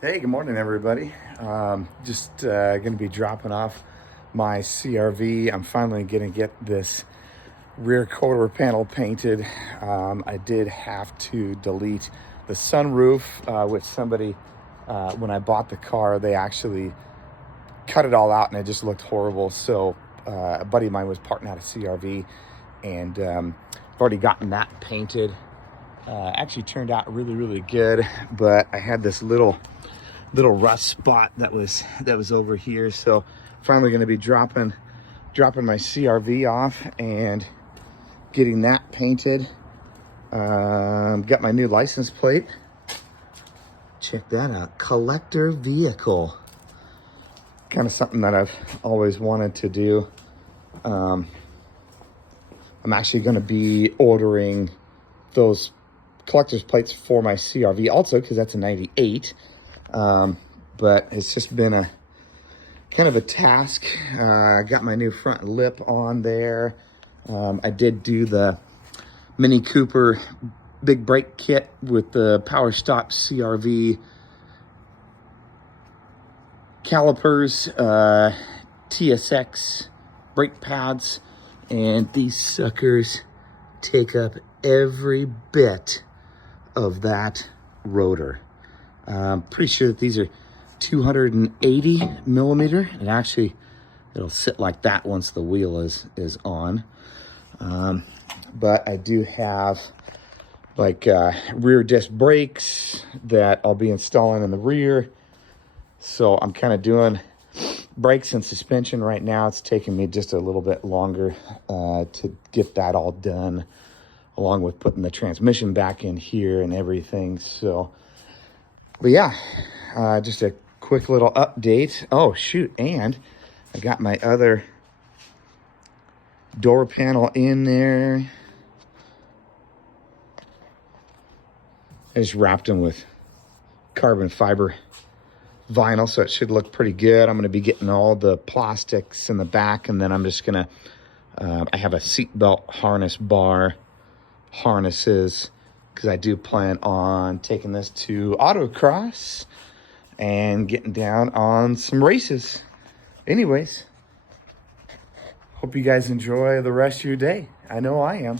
Hey, good morning, everybody. Just going to be dropping off my CRV. I'm finally going to get this rear quarter panel painted. I did have to delete the sunroof, which somebody, when I bought the car, they actually cut it all out and it just looked horrible. So a buddy of mine was parting out a CRV, and I've already gotten that painted. Actually turned out really good, but I had this little rust spot that was over here. So finally going to be dropping my CRV off and getting that painted. Got my new license plate. Check that out, collector vehicle. Kind of something that I've always wanted to do. I'm actually going to be ordering those collector's plates for my CRV also, because that's a 98. But it's just been a kind of a task. I got my new front lip on there. I did do the Mini Cooper big brake kit with the Power Stop CRV calipers, TSX brake pads, and these suckers take up every bit of that rotor. I'm pretty sure that these are 280 millimeter, and actually it'll sit like that once the wheel is on. But I do have like rear disc brakes that I'll be installing in the rear. So I'm kind of doing brakes and suspension right now. It's taking me just a little bit longer to get that all done, along with putting the transmission back in here and everything. So, but yeah, just a quick little update. Oh shoot, and I got my other door panel in there. I just wrapped them with carbon fiber vinyl, so it should look pretty good. I'm going to be getting all the plastics in the back, and then I'm just going to, I have a seatbelt harness bar, harnesses, because I do plan on taking this to autocross and getting down on some races. Anyways, hope you guys enjoy the rest of your day. I know I am.